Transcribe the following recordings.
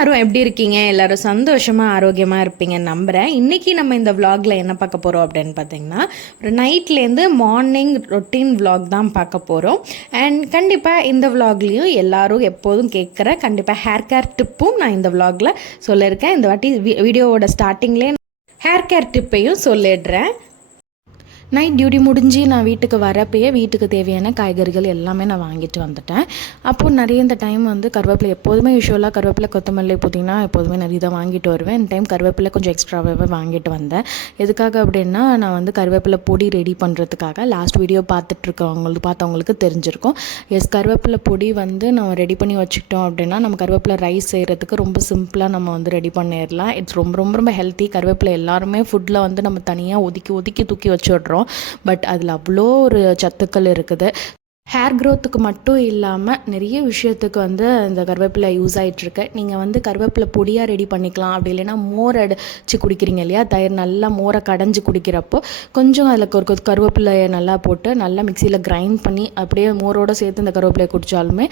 எல்லாரும் எப்படி இருக்கீங்க? எல்லாரும் சந்தோஷமாக ஆரோக்கியமாக இருப்பீங்கன்னு நம்புகிறேன். இன்றைக்கி நம்ம இந்த விலாகில் என்ன பார்க்க போகிறோம் அப்படின்னு பார்த்தீங்கன்னா, ஒரு நைட்லேருந்து மார்னிங் ரொட்டீன் விலாக் தான் பார்க்க போகிறோம். அண்ட் கண்டிப்பாக இந்த விலாக்லேயும் எல்லாரும் எப்போதும் கேட்குற கண்டிப்பாக ஹேர் கேர் டிப்பும் நான் இந்த விலாகில் சொல்லியிருக்கேன். இந்த வாட்டி வீடியோவோட ஸ்டார்டிங்லேயே ஹேர் கேர் டிப்பையும் சொல்லிடுறேன். நைட் டியூட்டி முடிஞ்சு நான் வீட்டுக்கு வரப்பயே வீட்டுக்கு தேவையான காய்கறிகள் எல்லாமே நான் வாங்கிட்டு வந்துட்டேன். அப்போது நிறைய இந்த டைம் வந்து கருவேப்பிலை எப்போதுமே யூஸ்வலாக கருவேப்பிலை கொத்தமல்லி பார்த்திங்கன்னா எப்போதுமே நிறைய தான் வாங்கிட்டு வருவேன். இந்த டைம் கருவேப்பிலை கொஞ்சம் எக்ஸ்ட்ராவாகவே வாங்கிட்டு வந்தேன். எதுக்காக அப்படின்னா நான் வந்து கருவேப்பிலை பொடி ரெடி பண்ணுறதுக்காக லாஸ்ட் வீடியோ பார்த்தவங்களுக்கு தெரிஞ்சிருக்கும். கருவேப்பிலை பொடி வந்து நம்ம ரெடி பண்ணி வச்சுக்கிட்டோம் அப்படின்னா நம்ம கருவேப்பிலை ரைஸ் செய்கிறதுக்கு ரொம்ப சிம்பிளாக நம்ம வந்து ரெடி பண்ணிடலாம். இட்ஸ் ரொம்ப ரொம்ப ரொம்ப ஹெல்த்தி. கருவேப்பிலை எல்லாருமே ஃபுட்டில் வந்து நம்ம தனியாக ஒதுக்கி தூக்கி வச்சுடுறோம். பட் அதில் அவ்வளோ ஒரு சத்துக்கள் இருக்குது. ஹேர் க்ரோத்துக்கு மட்டும் இல்லாமல் நிறைய விஷயத்துக்கு வந்து இந்த கருவேப்பிலை யூஸ் ஆகிட்டுருக்கு. நீங்கள் வந்து கருவேப்பிலை பொடியாக ரெடி பண்ணிக்கலாம். அப்படி இல்லைன்னா மோர் அடித்து குடிக்கிறீங்க இல்லையா, தயிர் நல்லா மோரை கடைஞ்சி குடிக்கிறப்போ கொஞ்சம் அதில் ஒரு கருவேப்பிலையை நல்லா போட்டு நல்லா மிக்சியில் கிரைண்ட் பண்ணி அப்படியே மோரோடு சேர்த்து இந்த கருவேப்பிலையை குடித்தாலுமே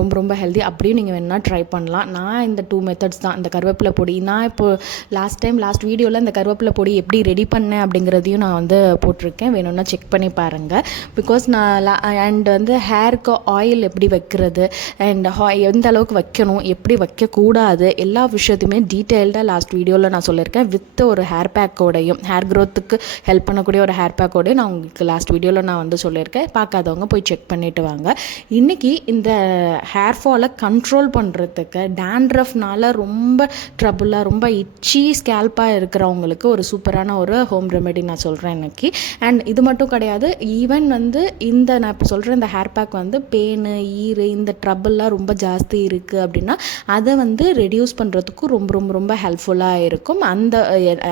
ரொம்ப ரொம்ப ஹெல்தி. அப்படியும் நீங்கள் வேணால் ட்ரை பண்ணலாம். நான் இந்த 2 மெத்தட்ஸ் தான். இந்த கருவேப்பிலை பொடி நான் இப்போது லாஸ்ட் வீடியோவில் இந்த கருவேப்பிலை பொடி எப்படி ரெடி பண்ணேன் அப்படிங்கிறதையும் நான் வந்து போட்டிருக்கேன். வேணும்னா செக் பண்ணி பாருங்கள். பிகாஸ் நான் அண்ட் வந்து ஹேருக்கு ஆயில் எப்படி வைக்கிறது அண்ட் எந்த அளவுக்கு வைக்கணும், எப்படி வைக்கக்கூடாது, எல்லா விஷயத்தையுமே டீட்டெயில்டாக லாஸ்ட் வீடியோவில் நான் சொல்லியிருக்கேன். வித் ஒரு ஹேர் பேக்கோடையும் ஹேர் க்ரோத்துக்கு ஹெல்ப் பண்ணக்கூடிய ஒரு ஹேர் பேக்கோடையும் நான் உங்களுக்கு லாஸ்ட் வீடியோவில் நான் வந்து சொல்லியிருக்கேன். பார்க்காதவங்க போய் செக் பண்ணிவிட்டு வாங்க. இன்றைக்கி இந்த ஹேர் ஃபாலை கண்ட்ரோல் பண்ணுறதுக்கு டேண்ட்ரஃப்னால ரொம்ப ட்ரபுளாக ரொம்ப இச்சி ஸ்கேல்பாக இருக்கிறவங்களுக்கு ஒரு சூப்பரான ஒரு ஹோம் ரெமெடி நான் சொல்கிறேன் இன்றைக்கி. அண்ட் இது மட்டும் கிடையாது, ஈவன் வந்து நான் இப்போ சொல்கிறேன் இந்த ஹேர் பேக் வந்து பேனு ஈரு இந்த ட்ரபிள்லாம் ரொம்ப ஜாஸ்தி இருக்குது அப்படின்னா அதை வந்து ரெடியூஸ் பண்ணுறதுக்கும் ரொம்ப ரொம்ப ரொம்ப ஹெல்ப்ஃபுல்லாக இருக்கும்.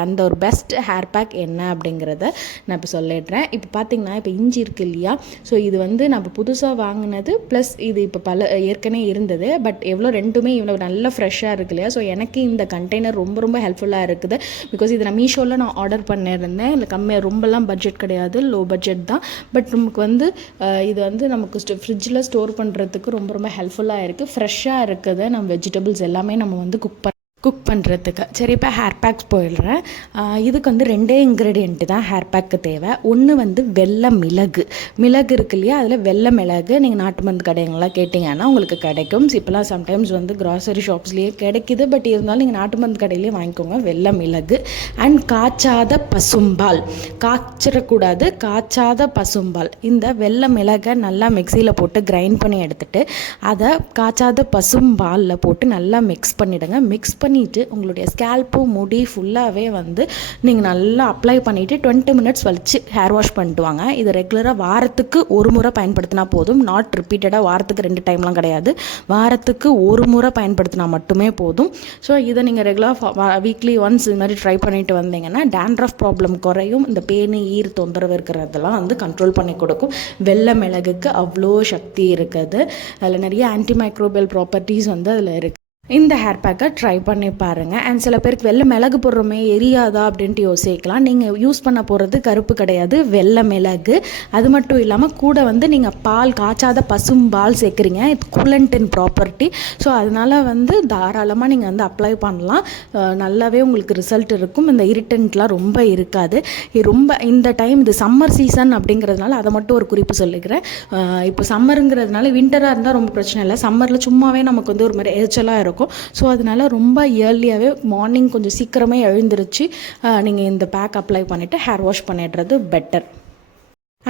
அந்த ஒரு பெஸ்ட் ஹேர் பேக் என்ன அப்படிங்கிறத நான் இப்போ சொல்லிடுறேன். இப்போ பார்த்திங்கன்னா இப்போ இஞ்சி இருக்குது இல்லையா, ஸோ இது வந்து நான் இப்போ புதுசாக வாங்கினது ப்ளஸ் இது இப்போ ஏற்கனவே இருந்தது. பட் ரெண்டுமே இவ்வளோ நல்லா ஃப்ரெஷ்ஷாக இருக்கு இல்லையா, ஸோ எனக்கு இந்த கண்டெய்னர் ரொம்ப ரொம்ப ஹெல்ப்ஃபுல்லாக இருக்குது. பிகாஸ் இதை நான் மீஷோவில் நான் ஆர்டர் பண்ணியிருந்தேன். இல்லை கம்மியாக ரொம்பலாம் பட்ஜெட் கிடையாது, லோ பட்ஜெட் தான். பட் நமக்கு வந்து இது வந்து நமக்கு ஃப்ரிட்ஜில் ஸ்டோர் பண்ணுறதுக்கு ரொம்ப ரொம்ப ஹெல்ப்ஃபுல்லாக இருக்குது. ஃப்ரெஷ்ஷாக இருக்குது. நம்ம வெஜிடபிள்ஸ் எல்லாமே நம்ம வந்து குக் பண்ணுறதுக்கு. சரி, இப்போ ஹேர் பேக்ஸ் போயிடுறேன். இதுக்கு வந்து 2 இன்க்ரீடியண்ட்டு தான் ஹேர் பேக்கு தேவை. ஒன்று வந்து வெள்ளை மிளகு இருக்கு இல்லையா, அதில் வெள்ளை மிளகு நீங்கள் நாட்டு மருந்து கடைங்களாம் கேட்டிங்கன்னா உங்களுக்கு கிடைக்கும். இப்போலாம் சம்டைம்ஸ் வந்து கிராசரி ஷாப்ஸ்லேயே கிடைக்கிது. பட் இருந்தாலும் நீங்கள் நாட்டு மருந்து கடையிலேயே வாங்கிக்கோங்க. வெள்ளை மிளகு அண்ட் காய்ச்சாத பசும்பால், காய்ச்சாத பசும்பால். இந்த வெள்ளை மிளகை நல்லா மிக்சியில் போட்டு கிரைண்ட் பண்ணி எடுத்துகிட்டு அதை காய்ச்சாத பசும்பாலில் போட்டு நல்லா மிக்ஸ் பண்ணிவிடுங்க. மிக்ஸ் பண்ணிவிட்டு உங்களுடைய ஸ்கேல்ப்பு முடி ஃபுல்லாகவே வந்து நீங்கள் நல்லா அப்ளை பண்ணிவிட்டு 20 மினிட்ஸ் வச்சு ஹேர் வாஷ் பண்ணிட்டு வாங்க. இது ரெகுலராக வாரத்துக்கு ஒரு முறை பயன்படுத்தினா போதும். நாட் ரிப்பீட்டடாக வாரத்துக்கு 2 டைம்லாம் கிடையாது. வாரத்துக்கு ஒரு முறை பயன்படுத்தினா மட்டுமே போதும். ஸோ இதை நீங்கள் ரெகுலராக வீக்லி ஒன்ஸ் இது மாதிரி ட்ரை பண்ணிட்டு வந்தீங்கன்னா டேண்ட்ரஃப் ப்ராப்ளம் குறையும். இந்த பேனு ஈர் தொந்தரவு இருக்கிறதெல்லாம் வந்து கண்ட்ரோல் பண்ணி கொடுக்கும். வெள்ளை மிளகுக்கு அவ்வளோ சக்தி இருக்குது. அதில் நிறைய ஆன்டிமைக்ரோபியல் ப்ராப்பர்ட்டிஸ் வந்து அதில் இருக்குது. இந்த ஹேர் பேக்கை ட்ரை பண்ணி பாருங்கள். அண்ட் சில பேருக்கு வெள்ளை மிளகு போடுறோமே எரியாதா அப்படின்ட்டு யோசிக்கலாம். நீங்கள் யூஸ் பண்ண போகிறது கருப்பு கிடையாது, வெள்ளை மிளகு. அது மட்டும் இல்லாமல் கூட வந்து நீங்கள் காய்ச்சாத பசும்பால் சேர்க்குறீங்க. இது கூலண்ட் இன் ப்ராப்பர்ட்டி. ஸோ அதனால் வந்து தாராளமாக நீங்கள் வந்து அப்ளை பண்ணலாம். நல்லாவே உங்களுக்கு ரிசல்ட் இருக்கும். இந்த இரிட்டன்ட்லாம் ரொம்ப இருக்காது. இந்த டைம் இது சம்மர் சீசன் அப்படிங்கிறதுனால அதை மட்டும் ஒரு குறிப்பு சொல்லிக்கிறேன். இப்போ சம்மருங்கிறதுனால வின்டராக இருந்தால் ரொம்ப பிரச்சனை இல்லை. சம்மரில் சும்மாவே நமக்கு வந்து ஒரு மாதிரி எரிச்சலாக இருக்கும். ஸோ அதனால ரொம்ப இயர்லியாகவே மார்னிங் கொஞ்சம் சீக்கிரமே எழுந்திருச்சு நீங்கள் இந்த பேக் அப்ளை பண்ணிவிட்டு ஹேர் வாஷ் பண்ணிடுறது பெட்டர்.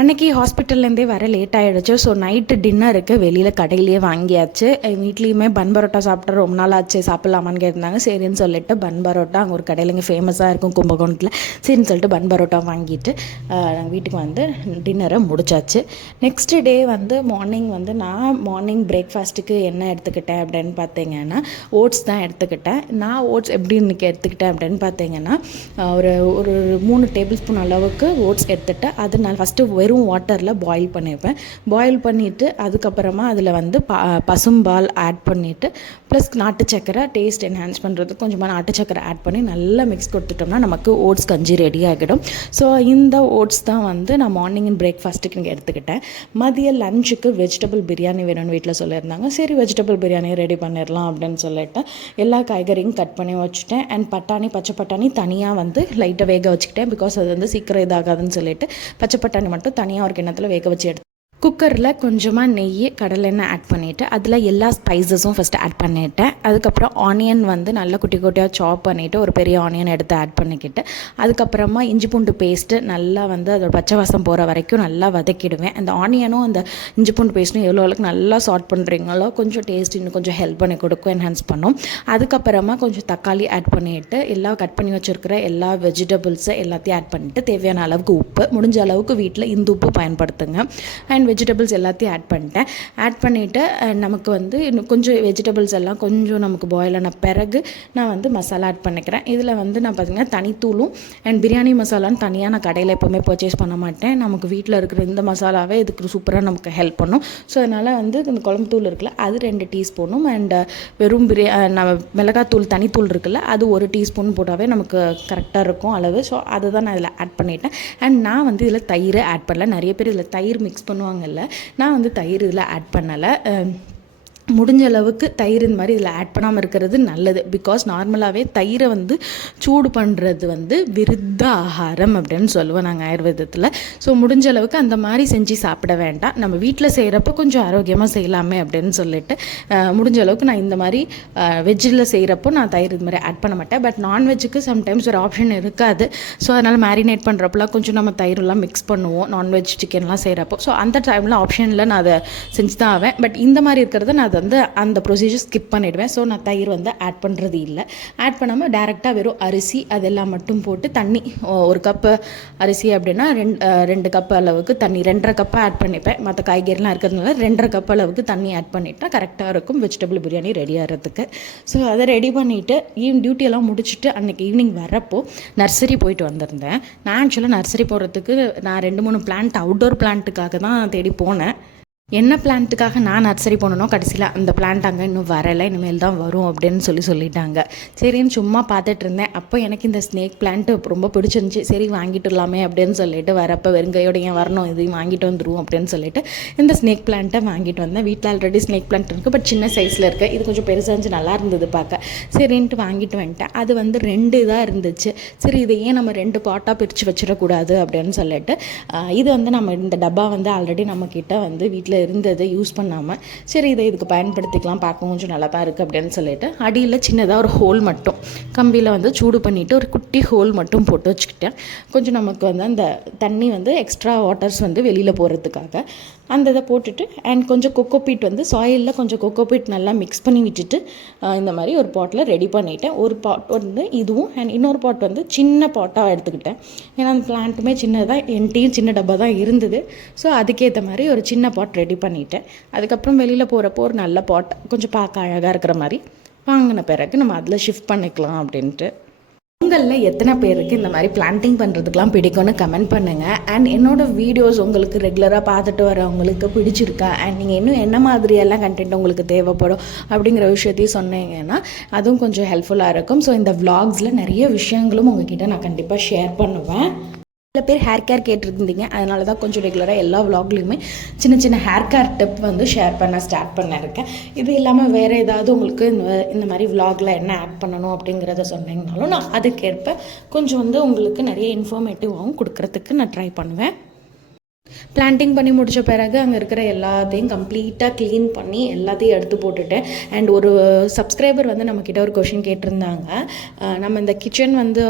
அன்றைக்கி ஹாஸ்பிட்டல்லேருந்தே வர லேட் ஆகிடுச்சு. ஸோ நைட்டு டின்னருக்கு வெளியில் கடையிலேயே வாங்கியாச்சு. வீட்லேயுமே பன் பரோட்டா சாப்பிட்டு ரொம்ப நாள் ஆச்சு, சாப்பிட்லாமான்னு கேட்டிருந்தாங்க. சரின்னு சொல்லிட்டு பன் பரோட்டா அங்கே ஒரு கடையில் இங்கே ஃபேமஸாக இருக்கும் கும்பகோணத்தில். சரின்னு சொல்லிட்டு பன் பரோட்டா வாங்கிட்டு நாங்கள் வீட்டுக்கு வந்து டின்னரை முடிச்சாச்சு. நெக்ஸ்ட் டே வந்து மார்னிங் வந்து நான் பிரேக்ஃபாஸ்ட்டுக்கு என்ன எடுத்துக்கிட்டேன் அப்படின்னு பார்த்தீங்கன்னா ஓட்ஸ் தான் எடுத்துக்கிட்டேன். நான் ஓட்ஸ் எப்படி இன்றைக்கி எடுத்துக்கிட்டேன் அப்படின்னு பார்த்தீங்கன்னா ஒரு 3 டேபிள் ஸ்பூன் அளவுக்கு ஓட்ஸ் எடுத்துகிட்டு அது நான் ஃபஸ்ட்டு வெறும் வாட்டரில் பாயில் பண்ணியிருப்பேன். பாயில் பண்ணிவிட்டு அதுக்கப்புறமா அதில் வந்து பசும்பால் ஆட் பண்ணிவிட்டு ப்ளஸ் நாட்டு சக்கரை டேஸ்ட் என்ஹான்ஸ் பண்ணுறதுக்கு கொஞ்சமாக நாட்டு சக்கரை ஆட் பண்ணி நல்லா மிக்ஸ் கொடுத்துட்டோம்னா நமக்கு ஓட்ஸ் கஞ்சி ரெடி ஆகிடும். ஸோ இந்த ஓட்ஸ் தான் வந்து நான் மார்னிங் பிரேக்ஃபாஸ்ட்டுக்கு இங்கே எடுத்துக்கிட்டேன். மதிய லஞ்சுக்கு வெஜிடபிள் பிரியாணி வேணும்னு வீட்டில் சொல்லியிருந்தாங்க. சரி வெஜிடபிள் பிரியாணி ரெடி பண்ணிடலாம் அப்படின்னு சொல்லிட்டு எல்லா காய்கறியும் கட் பண்ணி வச்சுட்டேன். அண்ட் பச்சை பட்டாணி தனியாக வந்து லைட்டாக வேக வச்சுக்கிட்டேன். பிகாஸ் அது வந்து சீக்கிரம் இதாகாதுன்னு சொல்லிட்டு பச்சை பட்டாணி மட்டும் தனியாக ஒரு கிண்ணத்தில் வேக வச்சு எடுத்து குக்கரில் கொஞ்சமாக நெய் கடலெண்ணெய் ஆட் பண்ணிவிட்டு அதில் எல்லா ஸ்பைசஸும் ஃபஸ்ட்டு ஆட் பண்ணிவிட்டேன். அதுக்கப்புறம் ஆனியன் வந்து நல்லா குட்டி குட்டியாக சாப் பண்ணிவிட்டு ஒரு பெரிய ஆனியன் எடுத்து ஆட் பண்ணிக்கிட்டு அதுக்கப்புறமா இஞ்சி பூண்டு பேஸ்ட்டு நல்லா வந்து அதோட பச்சை வாசம் போகிற வரைக்கும் நல்லா வதக்கிடுவேன். அந்த ஆனியனும் அந்த இஞ்சி பூண்டு பேஸ்ட்டும் எவ்வளோ அளவுக்கு நல்லா சாட் பண்ணுறீங்களோ கொஞ்சம் டேஸ்ட் இன்னும் கொஞ்சம் ஹெல்ப் பண்ணி கொடுக்கும், என்ஹான்ஸ் பண்ணும். அதுக்கப்புறமா கொஞ்சம் தக்காளி ஆட் பண்ணிவிட்டு எல்லாம் கட் பண்ணி வச்சுருக்கிற எல்லா வெஜிடபிள்ஸை எல்லாத்தையும் ஆட் பண்ணிவிட்டு தேவையான அளவுக்கு உப்பு, முடிஞ்ச அளவுக்கு வீட்டில் இந்த உப்பு பயன்படுத்துங்க. அண்ட் வெஜிடபிள்ஸ் எல்லாத்தையும் ஆட் பண்ணிவிட்டு நமக்கு வந்து இன்னும் கொஞ்சம் வெஜிடபிள்ஸ் எல்லாம் கொஞ்சம் நமக்கு பாயில் ஆன பிறகு நான் வந்து மசாலா ஆட் பண்ணிக்கிறேன். இதில் வந்து நான் பார்த்திங்கன்னா தனித்தூளும் அண்ட் பிரியாணி மசாலான்னு தனியாக நான் கடையில் எப்போவுமே பர்ச்சேஸ் பண்ண மாட்டேன். நமக்கு வீட்டில் இருக்கிற இந்த மசாலாவே இதுக்கு சூப்பராக நமக்கு ஹெல்ப் பண்ணும். ஸோ அதனால் வந்து இந்த குழம்பு தூள் இருக்குல்ல அது 2 டீஸ்பூனும் அண்ட் வெறும் மிளகாத்தூள் தனித்தூள் இருக்குல்ல அது 1 டீஸ்பூன் போட்டாவே நமக்கு கரெக்டாக இருக்கும் அளவு. ஸோ அதை தான் நான் இதில் ஆட் பண்ணிட்டேன். அண்ட் நான் வந்து இதில் தயிர் ஆட் பண்ணல. நிறைய பேர் இதில் தயிர் மிக்ஸ் பண்ணுவாங்க. நான் வந்து தயிர் இதில் ஆட் பண்ணலை. முடிஞ்ச அளவுக்கு தயிர் இந்த மாதிரி இதில் ஆட் பண்ணாமல் இருக்கிறது நல்லது. பிகாஸ் நார்மலாகவே தயிரை வந்து சூடு பண்ணுறது வந்து விருத்த ஆகாரம் அப்படின்னு சொல்லுவோம் நாங்கள் ஆயுர்வேதத்தில். ஸோ முடிஞ்ச அளவுக்கு அந்த மாதிரி செஞ்சு சாப்பிட வேண்டாம். நம்ம வீட்டில் செய்கிறப்ப கொஞ்சம் ஆரோக்கியமாக செய்யலாமே அப்படின்னு சொல்லிட்டு முடிஞ்ச அளவுக்கு நான் இந்த மாதிரி வெஜ்ஜில் செய்கிறப்போ நான் தயிர் இது மாதிரி ஆட் பண்ண மாட்டேன். பட் நான்வெஜ்ஜுக்கு சம்டைம்ஸ் ஒரு ஆப்ஷன் இருக்காது. ஸோ அதனால் மேரினேட் பண்ணுறப்பெல்லாம் கொஞ்சம் நம்ம தயிரெலாம் மிக்ஸ் பண்ணுவோம் நான்வெஜ் சிக்கன்லாம் செய்கிறப்போ. ஸோ அந்த டைமில் ஆப்ஷனில் நான் அதை செஞ்சு தான் ஆவேன். பட் இந்த மாதிரி இருக்கிறத நான் வந்து அந்த ப்ரொசீஜர் ஸ்கிப் பண்ணிவிடுவேன். ஸோ நான் தயிர் வந்து ஆட் பண்ணுறது இல்லை. ஆட் பண்ணாமல் டேரெக்டாக வெறும் அரிசி அதெல்லாம் மட்டும் போட்டு தண்ணி 1 கப்பு அரிசி அப்படின்னா 2 கப்பு அளவுக்கு தண்ணி 2.5 கப்பு ஆட் பண்ணிப்பேன். மற்ற காய்கறிலாம் இருக்கிறதுனால 2.5 கப்பு அளவுக்கு தண்ணி ஆட் பண்ணிவிட்டால் கரெக்டாக இருக்கும் வெஜிடபிள் பிரியாணி ரெடி ஆகிறதுக்கு. ஸோ அதை ரெடி பண்ணிவிட்டு டியூட்டியெல்லாம் முடிச்சுட்டு அன்றைக்கி ஈவினிங் வரப்போ நர்சரி போயிட்டு வந்திருந்தேன். நான் ஆக்சுவலாக நர்சரி போகிறதுக்கு நான் 2-3 பிளான்ட் அவுட்டோர் பிளான்ட்டுக்காக தான் தேடி போனேன். என்ன பிளான்ட்டுக்காக நான் நர்சரி போனனோ கடைசியில் அந்த பிளான்ட் அங்கே இன்னும் வரலை, இனிமேல் தான் வரும் அப்படின்னு சொல்லிட்டாங்க. சரின்னு சும்மா பார்த்துட்டு இருந்தேன். அப்போ எனக்கு இந்த ஸ்னேக் பிளான்ட்டு ரொம்ப பிடிச்சிருந்துச்சி. சரி வாங்கிட்டுலாமே அப்படின்னு சொல்லிட்டு வரப்போ வெறுங்கையோட ஏன் வரணும், இதையும் வாங்கிட்டு வந்துடுவோம் அப்படின்னு சொல்லிட்டு இந்த ஸ்னேக் பிளான்ட்டை வாங்கிட்டு வந்தேன். வீட்டில் ஆல்ரெடி ஸ்னேக் பிளான்ட் இருக்குது, பட் சின்ன சைஸில் இருக்குது. இது கொஞ்சம் பெருசாக இருந்துச்சு, நல்லா இருந்தது பார்க்க. சரின்ட்டு வாங்கிட்டு வந்துட்டேன். அது வந்து 2 இதாக இருந்துச்சு. சரி இதை ஏன் நம்ம 2 பாட்டாக பிரித்து வச்சிடக்கூடாது அப்படின்னு சொல்லிட்டு இது வந்து நம்ம இந்த டப்பா வந்து ஆல்ரெடி நம்மக்கிட்ட வந்து வீட்டில் இருந்ததை யூஸ் பண்ணாமல் சரி இதை இதுக்கு பயன்படுத்திக்கலாம், பார்க்க கொஞ்சம் நல்லா தான் இருக்குது அப்படின்னு சொல்லிட்டு அடியில் சின்னதாக ஒரு ஹோல் மட்டும் கம்பியில் வந்து சூடு பண்ணிவிட்டு ஒரு குட்டி ஹோல் மட்டும் போட்டு வச்சுக்கிட்டேன். கொஞ்சம் நமக்கு வந்து அந்த தண்ணி வந்து எக்ஸ்ட்ரா வாட்டர்ஸ் வந்து வெளியில் போகிறதுக்காக அந்த இதை போட்டுட்டு அண்ட் கொஞ்சம் கொக்கோபீட் வந்து சாயிலில் கொஞ்சம் கொக்கோபீட் நல்லா மிக்ஸ் பண்ணி விட்டுட்டு இந்த மாதிரி ஒரு பாட்டில் ரெடி பண்ணிவிட்டேன். ஒரு பாட் வந்து இதுவும் அண்ட் இன்னொரு பாட் வந்து சின்ன பாட்டாக எடுத்துக்கிட்டேன். ஏன்னா அந்த பிளான்ட்டுமே சின்னதாக என்கிட்டையும் சின்ன டப்பா தான் இருந்தது. ஸோ அதுக்கேற்ற மாதிரி ஒரு சின்ன பாட் ரெடி பண்ணிவிட்டேன். அதுக்கப்புறம் வெளியில் போகிறப்போ ஒரு நல்ல பாட் கொஞ்சம் பார்க்க அழகாக இருக்கிற மாதிரி வாங்கின பிறகு நம்ம அதில் ஷிஃப்ட் பண்ணிக்கலாம் அப்படின்ட்டு. உங்களில் எத்தனை பேருக்கு இந்த மாதிரி பிளான்டிங் பண்ணுறதுக்கெலாம் பிடிக்கும்னு கமெண்ட் பண்ணுங்கள். அண்ட் என்னோடய வீடியோஸ் உங்களுக்கு ரெகுலராக பார்த்துட்டு வரவங்களுக்கு பிடிச்சிருக்கா அண்ட் நீங்கள் இன்னும் என்ன மாதிரியெல்லாம் கண்டென்ட் உங்களுக்கு தேவைப்படும் அப்படிங்கிற விஷயத்தையும் சொன்னீங்கன்னா அதுவும் கொஞ்சம் ஹெல்ப்ஃபுல்லாக இருக்கும். ஸோ இந்த விளாக்ஸில் நிறைய விஷயங்களும் உங்ககிட்ட நான் கண்டிப்பாக ஷேர் பண்ணுவேன். சில பேர் ஹேர் கேர் கேட்டிருந்தீங்க, அதனால தான் கொஞ்சம் ரெகுலராக எல்லா விளாக்லையுமே சின்ன சின்ன ஹேர் கேர் டிப் வந்து ஷேர் பண்ண ஸ்டார்ட் பண்ணியிருக்கேன். இது இல்லாமல் வேறு ஏதாவது உங்களுக்கு இந்த மாதிரி விளாகில் என்ன ஆட் பண்ணணும் அப்படிங்கிறத சொன்னீங்கனாலும் நான் அதுக்கேற்ப கொஞ்சம் வந்து உங்களுக்கு நிறைய இன்ஃபர்மேட்டிவாகவும் கொடுக்கறதுக்கு நான் ட்ரை பண்ணுவேன். பிளான்டிங் பண்ணி முடித்த பிறகு அங்கே இருக்கிற எல்லாத்தையும் கம்ப்ளீட்டாக க்ளீன் பண்ணி எல்லாத்தையும் எடுத்து போட்டுட்டேன். அண்ட் ஒரு சப்ஸ்கிரைபர் வந்து நம்மக்கிட்ட ஒரு கொஷின் கேட்டிருந்தாங்க, நம்ம இந்த கிச்சன் வந்து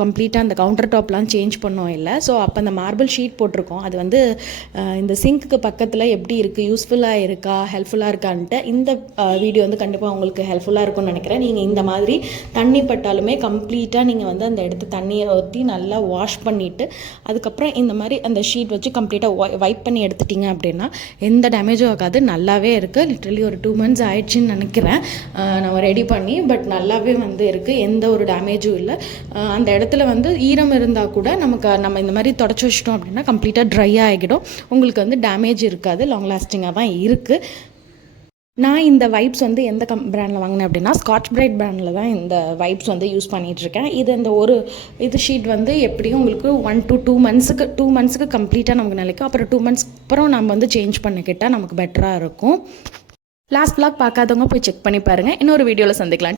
கம்ப்ளீட்டாக அந்த கவுண்டர் டாப்லாம் சேஞ்ச் பண்ணோம் இல்லை, ஸோ அப்போ அந்த மார்பிள் ஷீட் போட்டிருக்கோம், அது வந்து இந்த சிங்க்கு பக்கத்தில் எப்படி இருக்குது, யூஸ்ஃபுல்லாக இருக்கா, ஹெல்ப்ஃபுல்லாக இருக்கான்ட்டு இந்த வீடியோ வந்து கண்டிப்பாக உங்களுக்கு ஹெல்ப்ஃபுல்லாக இருக்கும்னு நினைக்கிறேன். நீங்கள் இந்த மாதிரி தண்ணி பட்டாலுமே கம்ப்ளீட்டாக நீங்கள் வந்து அந்த இடத்து தண்ணியை ஊற்றி நல்லா வாஷ் பண்ணிவிட்டு அதுக்கப்புறம் இந்த மாதிரி அந்த ஷீட் வச்சு கம்ப்ளீட்டாக வைப் பண்ணி எடுத்துட்டிங்க அப்படின்னா எந்த டேமேஜும் ஆகாது. நல்லாவே இருக்குது. லிட்ரலி ஒரு 2 months ஆயிடுச்சுன்னு நினைக்கிறேன் நம்ம ரெடி பண்ணி. பட் நல்லாவே வந்து இருக்குது, எந்த ஒரு டேமேஜும் இல்லை. அந்த இடத்துல வந்து ஈரம் இருந்தால் கூட நம்ம இந்த மாதிரி தொடச்சி வச்சிட்டோம் அப்படின்னா கம்ப்ளீட்டாக ட்ரை ஆகிடும். உங்களுக்கு வந்து டேமேஜ் இருக்காது, லாங் லாஸ்டிங்காக தான் இருக்குது. நான் இந்த வைப்ஸ் வந்து எந்த பிராண்டில் வாங்கினேன் அப்படின்னா ஸ்காட்ச் பிரைட் பிராண்டில் தான் இந்த வைப்ஸ் வந்து யூஸ் பண்ணிகிட்ருக்கேன். இது ஷீட் வந்து எப்படியும் உங்களுக்கு 1 to 2 months கம்ப்ளீட்டாக நமக்கு நிலைக்கும். அப்புறம் 2 months அப்புறம் நம்ம வந்து சேஞ்ச் பண்ணிக்கிட்டால் நமக்கு பெட்டராக இருக்கும். லாஸ்ட் vlog பார்க்காதவங்க போய் செக் பண்ணி பாருங்கள். இன்னொரு வீடியோவில் சந்திக்கலாம்.